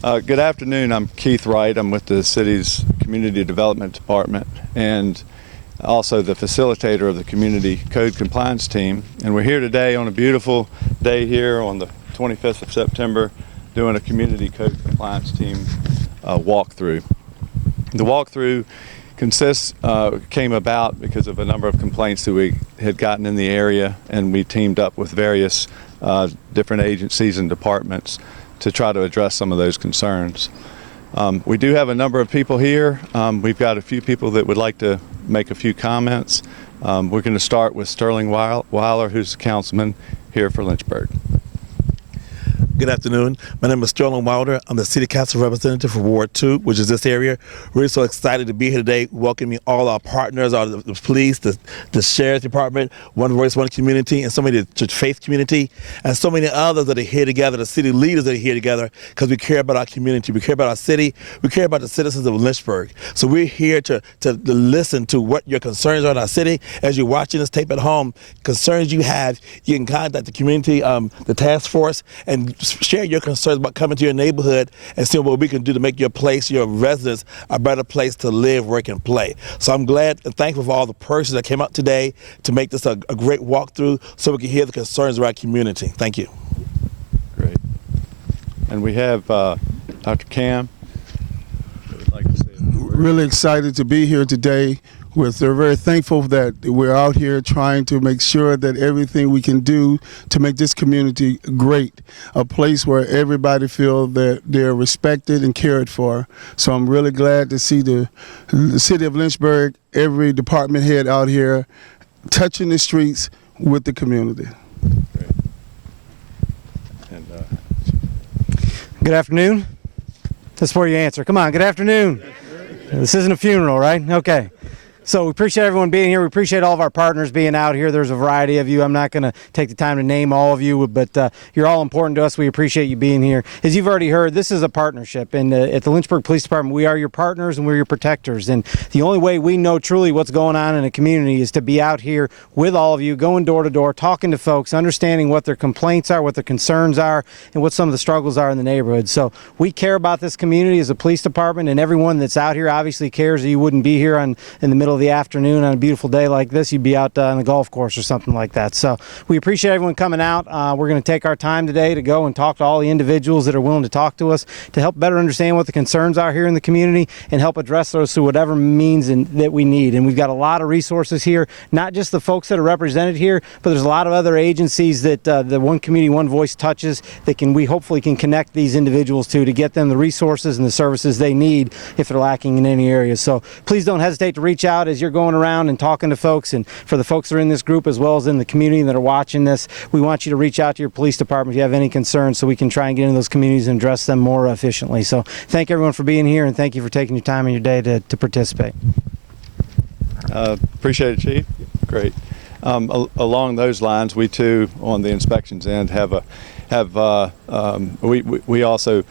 Good afternoon. I'm Keith Wright. I'm with the city's Community Development Department and also the facilitator of the Community Code Compliance Team. And we're here today on a beautiful day here on the 25th of September doing a Community Code Compliance Team walkthrough. The walkthrough came about because of a number of complaints that we had gotten in the area, and we teamed up with various different agencies and departments to try to address some of those concerns. We do have a number of people here. We've got a few people that would like to make a few comments. We're going to start with Sterling Weiler, who's the councilman here for Lynchburg. Good afternoon. My name is Sterling Wilder. I'm the City Council Representative for Ward 2, which is this area. We're so excited to be here today, welcoming all our partners, all the police, the Sheriff's Department, One Voice, One Community, and so many of the church faith community, and so many others that are here together, the city leaders that are here together, because we care about our community, we care about our city, we care about the citizens of Lynchburg. So we're here to listen to what your concerns are in our city. As you're watching this tape at home, concerns you have, you can contact the community, the task force, and share your concerns about coming to your neighborhood and see what we can do to make your place, your residence, a better place to live, work, and play. So I'm glad and thankful for all the persons that came out today to make this a great walkthrough so we can hear the concerns of our community. Thank you. Great. And we have Dr. Cam. Would like to say a word. Really excited to be here today. We're very thankful that we're out here trying to make sure that everything we can do to make this community great, a place where everybody feels that they're respected and cared for. So I'm really glad to see the city of Lynchburg, every department head out here touching the streets with the community. Great. And, Good afternoon. That's where you answer. Come on, good afternoon. This isn't a funeral, right? Okay. So we appreciate everyone being here. We appreciate all of our partners being out here. There's a variety of you. I'm not going to take the time to name all of you, but you're all important to us. We appreciate you being here. As you've already heard, this is a partnership. And at the Lynchburg Police Department, we are your partners and we're your protectors. And the only way we know truly what's going on in a community is to be out here with all of you, going door to door, talking to folks, understanding what their complaints are, what their concerns are, and what some of the struggles are in the neighborhood. So we care about this community as a police department, and everyone that's out here obviously cares, or you wouldn't be here in the middle of the afternoon on a beautiful day like this. You'd be out on the golf course or something like that. So we appreciate everyone coming out. We're going to take our time today to go and talk to all the individuals that are willing to talk to us to help better understand what the concerns are here in the community and help address those through whatever means that we need. And we've got a lot of resources here, not just the folks that are represented here, but there's a lot of other agencies that the One Community, One Voice touches that we hopefully can connect these individuals to get them the resources and the services they need if they're lacking in any area. So please don't hesitate to reach out as you're going around and talking to folks. And for the folks that are in this group as well as in the community that are watching this, we want you to reach out to your police department if you have any concerns so we can try and get into those communities and address them more efficiently. So thank everyone for being here, and thank you for taking your time in your day to participate. Appreciate it, Chief. Great. Along those lines, we too, on the inspections end, we also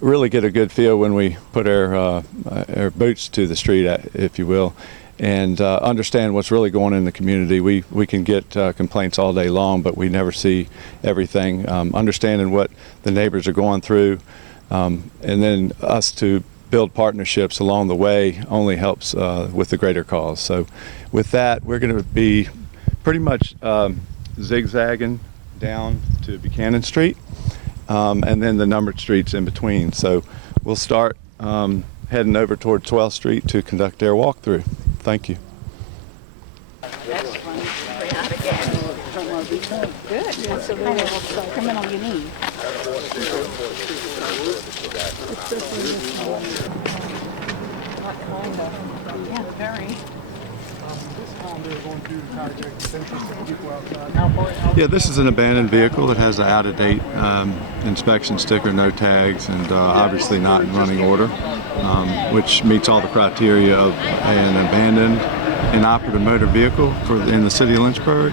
really get a good feel when we put our boots to the street, if you will, and understand what's really going on in the community. We can get complaints all day long, but we never see everything. Understanding what the neighbors are going through, and then us to build partnerships along the way only helps with the greater cause. So with that, we're going to be pretty much zigzagging down to Buchanan Street, and then the numbered streets in between. So we'll start heading over toward 12th Street to conduct our walkthrough. Thank you. That's funny. We're out again. Good. Absolutely. Come in on your knee. Yeah, very. Yeah, this is an abandoned vehicle. It has an out-of-date inspection sticker, no tags, and obviously not in running order, which meets all the criteria of an abandoned inoperative motor vehicle in the city of Lynchburg.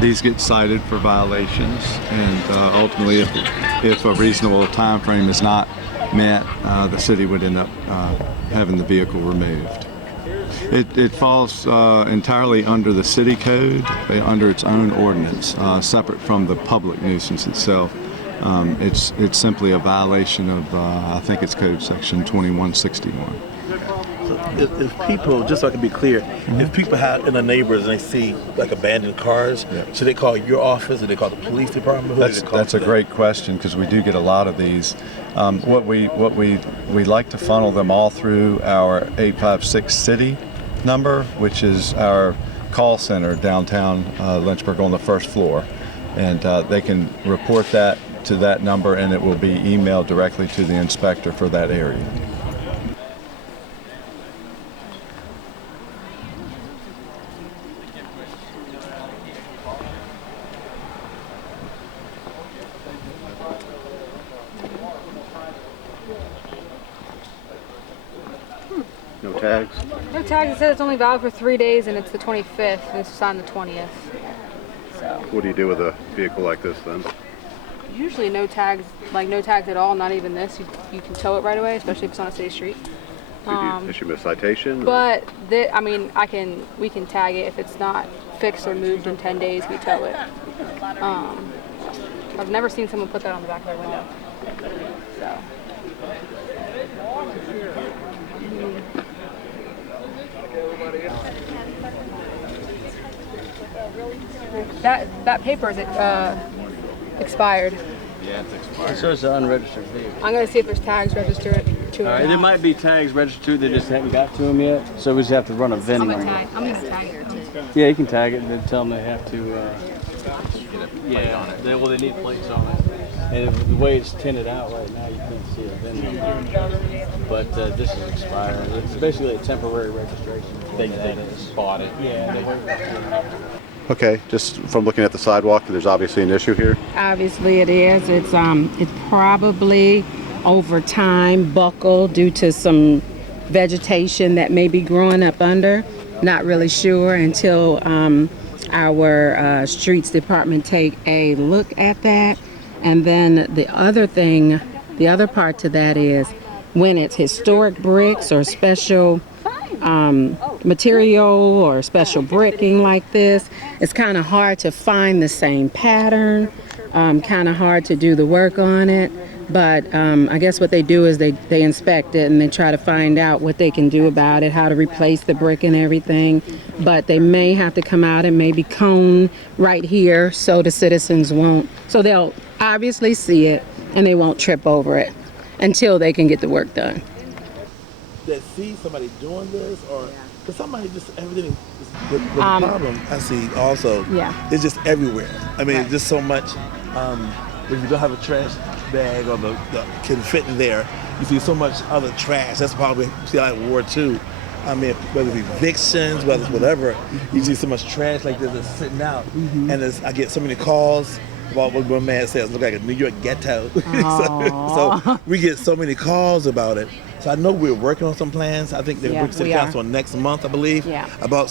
These get cited for violations, and ultimately, if a reasonable time frame is not met, the city would end up having the vehicle removed. It falls entirely under the city code, under its own ordinance, separate from the public nuisance itself. It's simply a violation of, I think it's code section 2161. If people, just so I can be clear, if people have in the neighbors and they see like abandoned cars, should they call your office or they call the police department? Who do they call That's a today? great question because we do get a lot of these. What we like to funnel them all through our 856 city number, which is our call center downtown Lynchburg on the first floor, and they can report that to that number, and it will be emailed directly to the inspector for that area. No tags? No tags. It says it's only valid for 3 days, and it's the 25th, and it's signed the 20th. So What do you do with a vehicle like this then? usually no tags, like no tags at all. Not even this. You can tow it right away, especially if it's on a city street. Did you issue them a citation? or- But I mean, we can tag it if it's not fixed or moved in 10 days. We tow it. I've never seen someone put that on the back of their window. So. That paper is expired. Yeah, it's expired. So it's an unregistered vehicle. I'm gonna see if there's tags registered to it. All right, there might be tags registered, they just haven't got to them yet. So we just have to run a I'm vending. gonna tag it. Yeah, you can tag it and then tell them they have to. Yeah, they need plates on it. And the way it's tinted out right now, you can't see a VIN number. But this is expired. It's basically a temporary registration. They bought it. Yeah. Okay, just from looking at the sidewalk, there's obviously an issue here. Obviously it is. It's probably over time buckled due to some vegetation that may be growing up under. Not really sure until our streets department take a look at that. And then the other part to that is when it's historic bricks or special material or special bricking like this, it's kind of hard to find the same pattern, kind of hard to do the work on it. But I guess what they do is they inspect it and they try to find out what they can do about it, how to replace the brick and everything. But they may have to come out and maybe cone right here so the citizens won't. So they'll obviously see it and they won't trip over it until they can get the work done. That see somebody doing this, or because somebody just everything. The problem I see also is just everywhere. I mean, just so much. If you don't have a trash bag or the can fit in there, you see so much other trash. That's probably see like World War II. I mean, whether it be evictions, whether it's whatever, you see so much trash like this that's sitting out, and I get so many calls about what one man says look like a New York ghetto. so we get so many calls about it. So I know we're working on some plans. I think they're working city council next month, I believe, about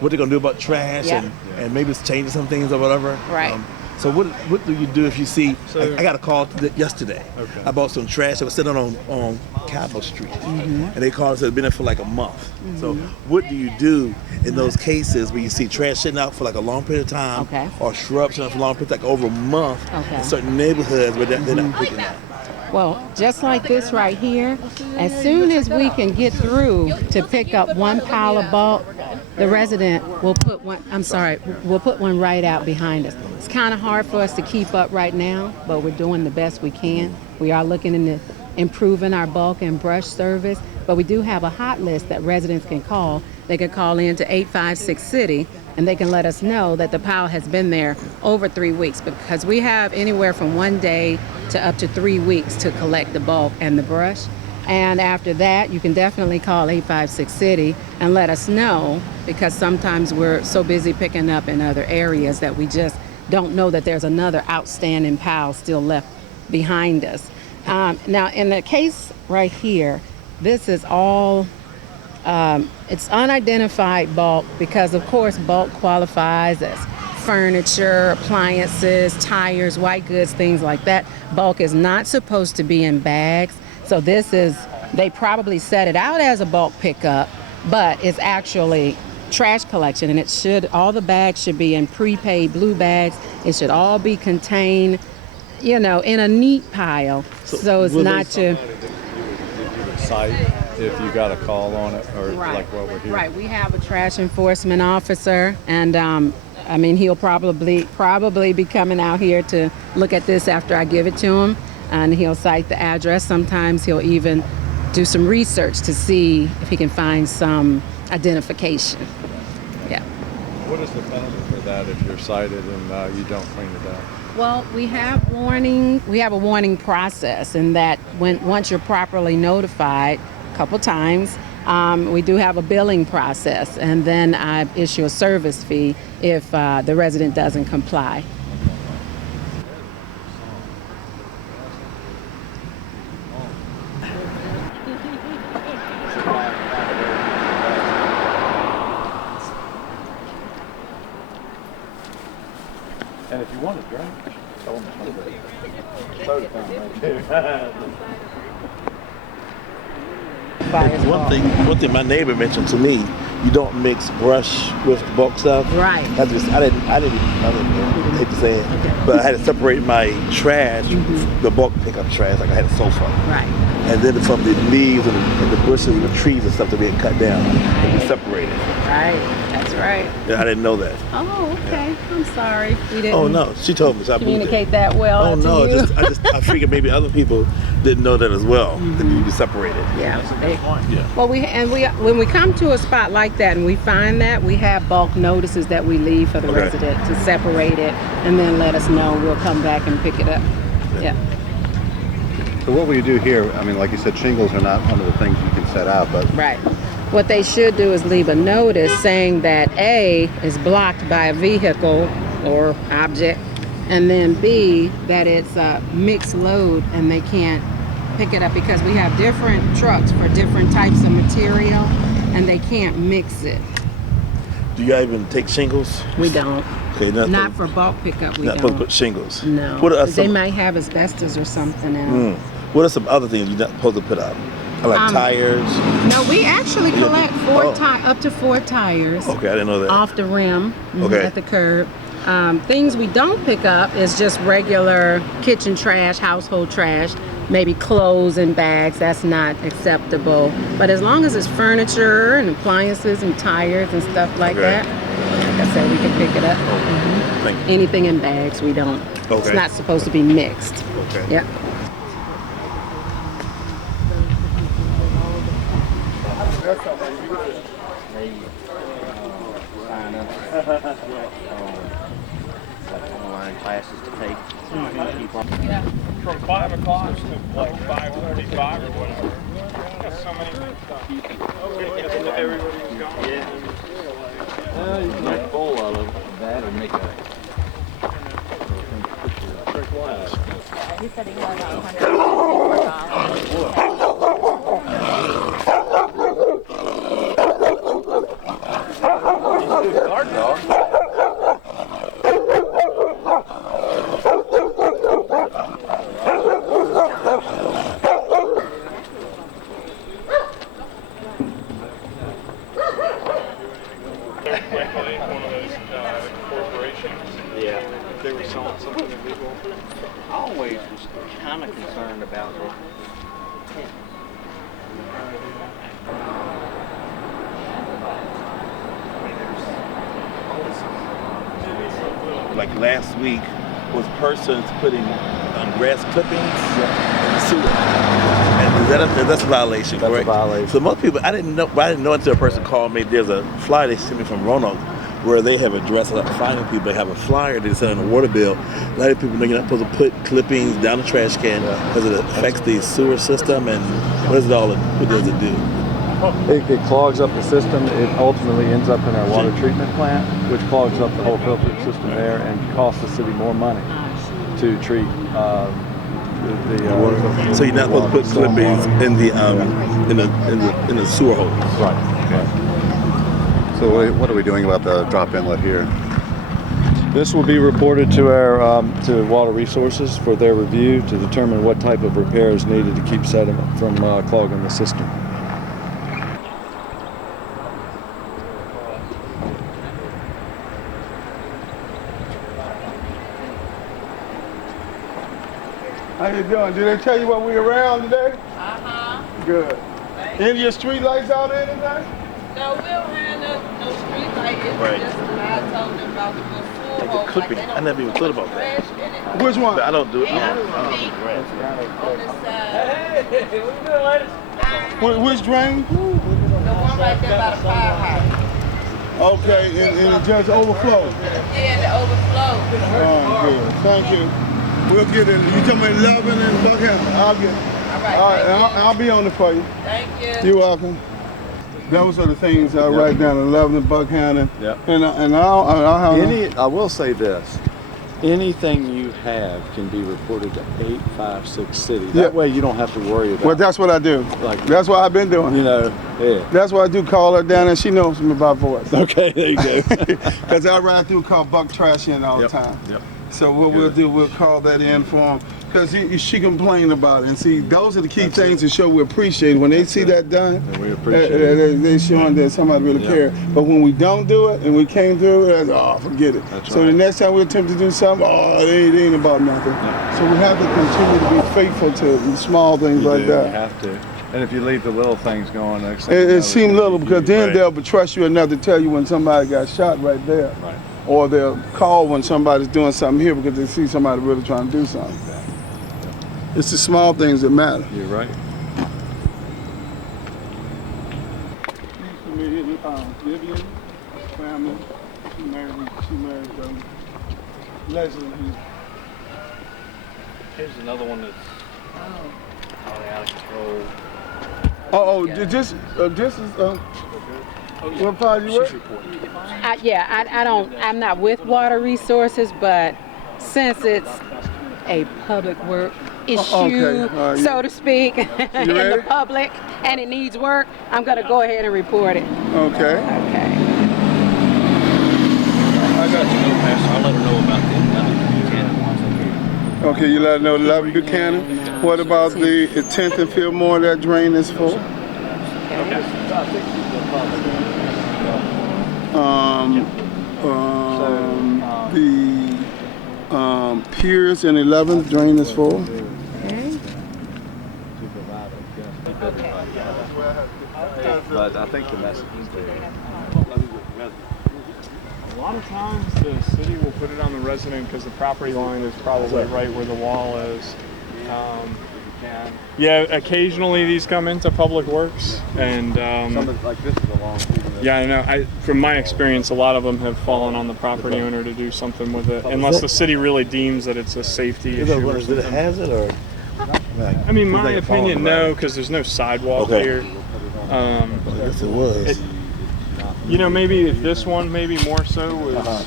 what they're gonna do about trash and maybe it's changing some things or whatever. Right. So what do you do if you see? I got a call yesterday about some trash that was sitting on Capitol Street, and they called and said it's been there for like a month. So what do you do in those cases where you see trash sitting out for like a long period of time, or shrubs sitting out for a long period, like over a month, in certain neighborhoods where they're not picking that? Well, just like this right here, as soon as we can get through to pick up one pile of bulk, the resident will put one right out behind us. It's kind of hard for us to keep up right now, but we're doing the best we can. We are looking into improving our bulk and brush service, but we do have a hot list that residents can call. They can call in to 856 City and they can let us know that the pile has been there over 3 weeks, because we have anywhere from 1 day to up to 3 weeks to collect the bulk and the brush. And after that, you can definitely call 856 City and let us know, because sometimes we're so busy picking up in other areas that we just don't know that there's another outstanding pile still left behind us. Now, in the case right here, this is all it's unidentified bulk, because of course bulk qualifies as furniture, appliances, tires, white goods, things like that. Bulk is not supposed to be in bags. So they probably set it out as a bulk pickup, but it's actually trash collection, and all the bags should be in prepaid blue bags. It should all be contained, you know, in a neat pile, so it's not to. Site if you got a call on it, or Right. like what we're here. Right. We have a trash enforcement officer, and I mean, he'll probably be coming out here to look at this after I give it to him, and he'll cite the address. Sometimes he'll even do some research to see if he can find some identification. Yeah. What is the penalty for that if you're cited and you don't clean it up? Well, we have a warning process, in that once you're properly notified a couple times, we do have a billing process, and then I issue a service fee if the resident doesn't comply. And if you want to drink, tell them soda fountain right there. One thing my neighbor mentioned to me, you don't mix brush with bulk stuff. Right. I didn't hate to say it, but I had to separate my trash, the bulk pickup trash, like I had a sofa. Right. And then from the leaves and the bushes and the trees and stuff that we had cut down, and we separated. Right. That's right. Yeah, I didn't know that. Oh, okay. I'm sorry. We didn't. Oh no, she told me. So I moved it. Communicate that well. Oh to no, you. I figured maybe other people didn't know that as well. That you separated. Yeah. Yeah. Well, when we come to a spot like that and we find that, we have bulk notices that we leave for the Okay. resident to separate it, and then let us know. We'll come back and pick it up. Yeah. So what will you do here? I mean, like you said, shingles are not one of the things you can set out, but Right. What they should do is leave a notice saying that A, is blocked by a vehicle or object, and then B, that it's a mixed load and they can't pick it up, because we have different trucks for different types of material and they can't mix it. Do you guys even take shingles? We don't. Okay, Not for bulk pickup, we Not supposed to don't. put shingles. No. What are They some? might have asbestos or something else. What are some other things you're not supposed to put up? Like tires. No, we actually collect Oh. up to 4 tires. Okay, I didn't know that. Off the rim, Okay. at the curb. Things we don't pick up is just regular kitchen trash, household trash, maybe clothes and bags. That's not acceptable. But as long as it's furniture and appliances and tires and stuff like Okay. that, like I said, we can pick it up. Thank you. Anything in bags, we don't. It's Okay. not supposed to be mixed. Okay. Yep. Online classes to take. From 5 o'clock to like 5:45 or whatever. There's so many things done. Everybody was gone. Yeah. Well, you can make full out of that or make a. He said he had Guard dog. One of those corporations. Yeah. They were selling something illegal. I always was kind of concerned about it. Like last week was persons putting grass clippings in the sewer. And that's a violation, That's a correct? violation. So most people, I didn't know until a person called me. There's a flyer they sent me from Roanoke where they have addressed like finding people. They have a flyer they send on a water bill. A lot of people know you're not supposed to put clippings down the trash can because it affects the sewer system. And what does it do? It clogs up the system. It ultimately ends up in our water treatment plant, which clogs up the whole filtering system there and costs the city more money to treat the water. So you're not supposed to put clippings in the sewer hole. Right. so what are we doing about the drop inlet here? This will be reported to our to Water Resources for their review to determine what type of repair is needed to keep sediment from clogging the system. How you doing? Did they tell you what we around today? Uh-huh. Good. Any of your street lights out there today? No, we don't have no street light. It's Right. just I told them about the little full Like hole. the clipping. Like they I never even thought about that. trash in it. Which one? But I don't do it. Yeah. I don't do grass. On this side. Hey, what you doing, ladies? Which drain? The one right there by the firehouse. Okay, and it just overflowed. Yeah, the overflow. Oh, good. Thank you. We'll get it. You tell me 11 and Buckhammer. I'll get it. All right, I'll be on it for you. Thank you. You're welcome. Those are the things I write down, 11 and Buckhammer. Yep. And I'll have I will say this. Anything you have can be reported to 856 City. That Yeah. way you don't have to worry about Well, that's what I do. Like- That's what I've been doing. you know, yeah. That's what I do. Call her down and she knows me by voice. Okay, there you go. Because I ride through call Buck Trash in all the time. Yep. So what we'll do, we'll call that in for him. Because she complained about it. And see, those are the key things to show we appreciate. When they see that done, And we appreciate it. they showing that somebody really care. But when we don't do it and we came through, that's, oh, forget it. That's So right. the next time we attempt to do something, oh, they ain't about nothing. So we have to continue to be faithful to small things You like do, that. You have to. And if you leave the little things going, next thing you know, It it's seems gonna little be because huge. then Right. they'll trust you enough to tell you when somebody got shot right there. Right. Or they'll call when somebody's doing something here because they see somebody really trying to do something. It's the small things that matter. You're right. Vivian, family, she married Leslie. Here's another one that's out of control. This is what part you work? I'm not with Water Resources, but since it's a public work issue, okay. so to speak, in ready? the public, and it needs work, I'm going to go ahead and report it. Okay. Okay. I got you, no pass. I'll let her know about the Okay, you let her know 11 Buchanan. What about the 10th and Fillmore that drain is for? The Piers and 11th drain is full. Okay. But I think the message is there. A lot of times the city will put it on the resident because the property line is probably right where the wall is. Yeah, occasionally these come into Public Works, and Something like this is a long piece. yeah, I know. From my experience, a lot of them have fallen on the property owner to do something with it, unless the city really deems that it's a safety Is issue. it a hazard or? I mean, my Like falling opinion, around. no, because there's no sidewalk Okay. here. I guess it was. You know, maybe this one, maybe more so, was,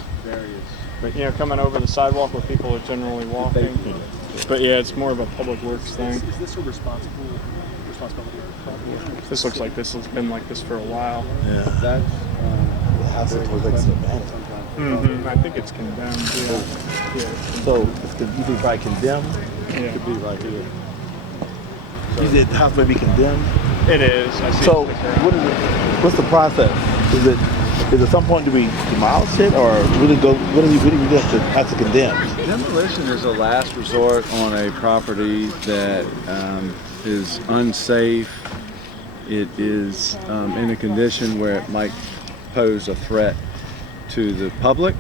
but you know, coming over the sidewalk where people are generally walking. But yeah, it's more of a public works thing. Is this a responsibility of This looks like this has been like this for a while. Yeah. That's The house is like abandoned. I think it's condemned. Yeah. So you think probably condemned? Yeah. could be right here. You said the house may be condemned. It is. I see. So it there. what is it? What's the process? Is at some point do we demolish it or really go? What do we do have to condemn? Demolition is a last resort on a property that is unsafe. It is in a condition where it might pose a threat to the public.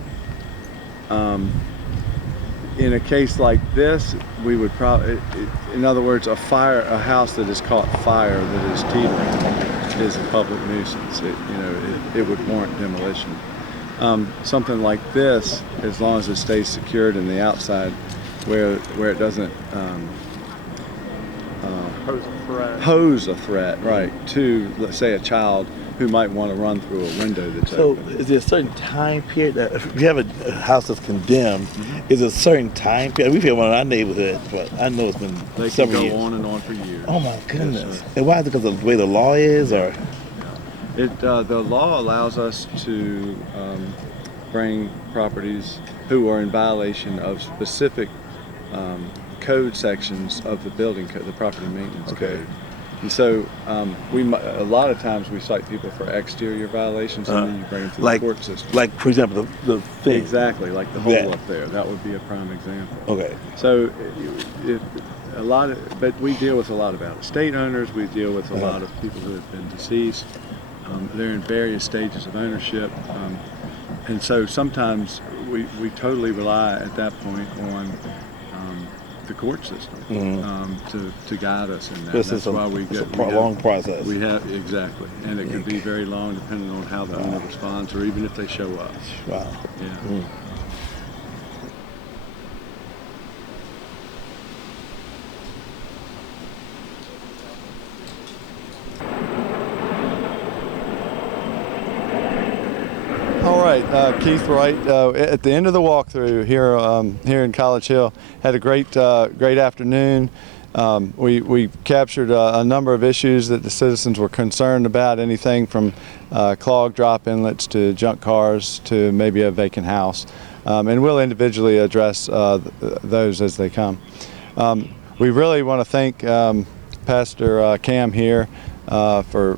In a case like this, we would probably, in other words, a house that is caught fire that is teetering is a public nuisance. It would warrant demolition. Something like this, as long as it stays secured in the outside, where it doesn't pose a threat, right, to, let's say, a child who might want to run through a window that's open. So is there a certain time period that if you have a house that's condemned, is there a certain time period? We've had one in our neighborhood, but I know it's been They can several go years. on and on for years. Oh my goodness! Yes, And why is it because of the way the law is, or? The law allows us to bring properties who are in violation of specific code sections of the building code, the property maintenance Okay. code. And so a lot of times we cite people for exterior violations, and then you bring them through the court system. Like, for example, the thing. Exactly, like the hole up there. That would be a prime example. Okay. So but we deal with a lot of out-of-state owners. We deal with a lot of people who have been deceased. They're in various stages of ownership. And so sometimes we totally rely at that point on the court system to guide us in that. That's why we get a long process. We have exactly, and it can be very long depending on how the owner responds, or even if they show up. Wow. Yeah. All right, Keith Wright. At the end of the walkthrough here in College Hill, had a great afternoon. We captured a number of issues that the citizens were concerned about, anything from clogged drop inlets to junk cars to maybe a vacant house, and we'll individually address those as they come. We really want to thank Pastor Cam here for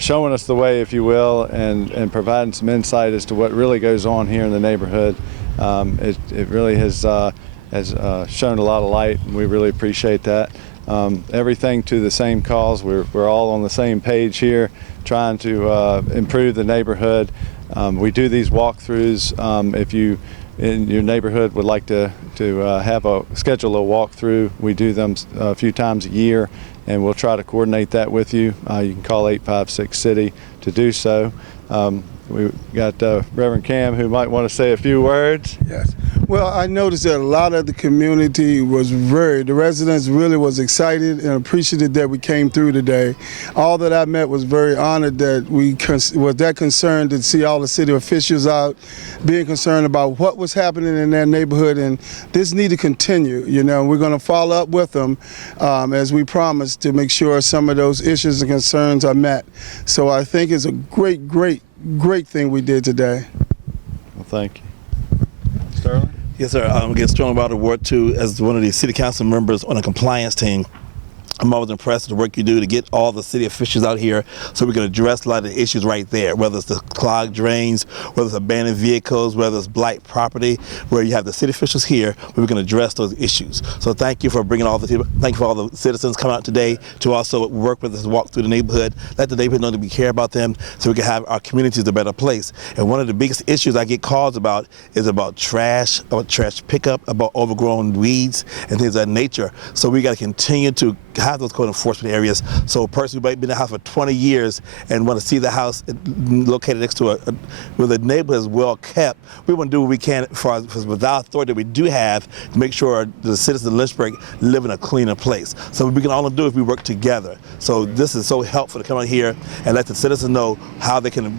showing us the way, if you will, and providing some insight as to what really goes on here in the neighborhood. It really has shown a lot of light, and we really appreciate that. Everything to the same cause. We're all on the same page here, trying to improve the neighborhood. We do these walkthroughs. If you in your neighborhood would like to schedule a walkthrough, we do them a few times a year, and we'll try to coordinate that with you. You can call 856-CITY to do so. We got Reverend Cam, who might want to say a few words. Yes. Well, I noticed that a lot of the community the residents really was excited and appreciated that we came through today. All that I met was very honored that we was that concerned to see all the city officials out, being concerned about what was happening in their neighborhood, and this need to continue. You know, we're going to follow up with them as we promised to make sure some of those issues and concerns are met. So I think it's a great thing we did today. Well, thank you. Sterling? Yes, sir. Again, Sterling Wilder, Ward 2, as one of the city council members on a compliance team. I'm always impressed with the work you do to get all the city officials out here so we can address a lot of the issues right there, whether it's the clogged drains, whether it's abandoned vehicles, whether it's blight property, where you have the city officials here where we can address those issues. So thank you for bringing thank you for all the citizens coming out today to also work with us, walk through the neighborhood, let the neighborhood know that we care about them so we can have our communities a better place. And one of the biggest issues I get calls about is about trash pickup, about overgrown weeds and things of that nature. So we got to continue to have those code enforcement areas, so a person who might be in the house for 20 years and want to see the house located next to where the neighborhood is well kept, we want to do what we can with our authority that we do have to make sure the citizens of Lynchburg live in a cleaner place. So we can all do if we work together. So this is so helpful to come out here and let the citizens know how they can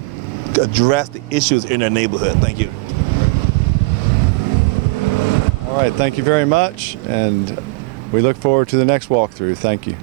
address the issues in their neighborhood. Thank you. All right, thank you very much, and we look forward to the next walkthrough. Thank you.